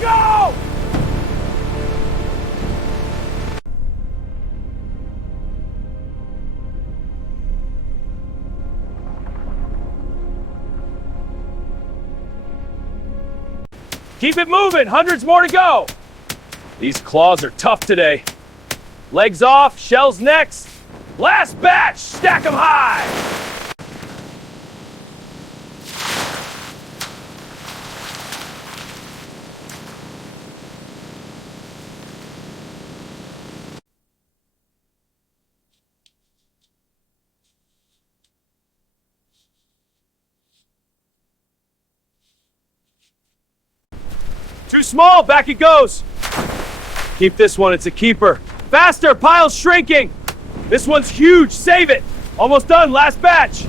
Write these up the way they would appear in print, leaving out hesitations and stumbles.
Go! Keep it moving, hundreds more to go. These claws are tough today. Legs off, shells next. Last batch, stack 'em high. Too small, back it goes. Keep this one, it's a keeper. Faster, pile's shrinking. This one's huge, save it. Almost done, last batch.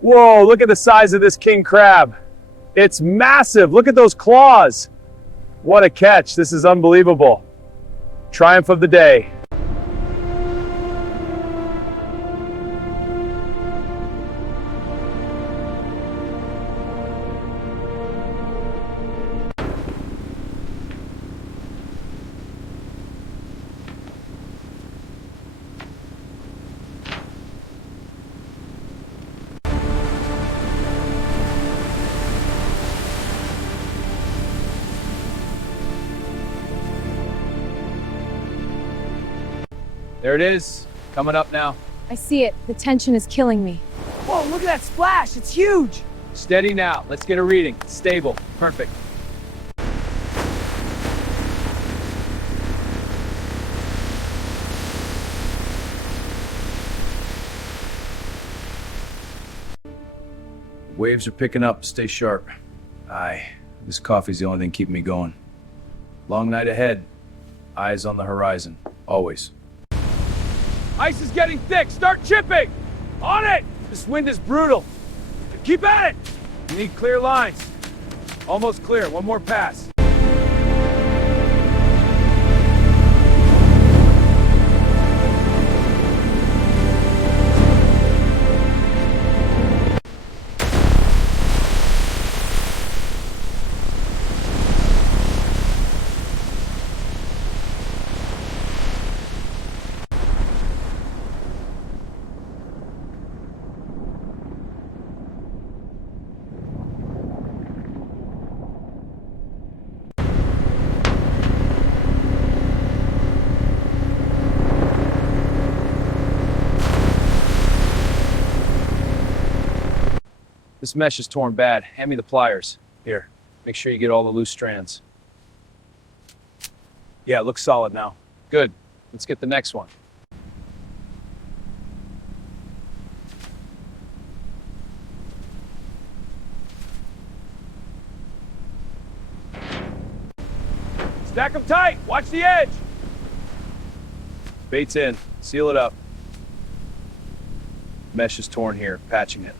Whoa, look at the size of this king crab. It's massive, look at those claws. What a catch, this is unbelievable. Triumph of the day. There it is, coming up now. I see it. The tension is killing me. Whoa, look at that splash, it's huge. Steady now, let's get a reading. Stable, perfect. Waves are picking up, stay sharp. Aye, this coffee's the only thing keeping me going. Long night ahead, eyes on the horizon, always. Ice is getting thick, start chipping! On it! This wind is brutal. Keep at it! You need clear lines. Almost clear, one more pass. This mesh is torn bad. Hand me the pliers. Here, make sure you get all the loose strands. Yeah, it looks solid now. Good. Let's get the next one. Stack them tight. Watch the edge. Bait's in. Seal it up. Mesh is torn here. Patching it.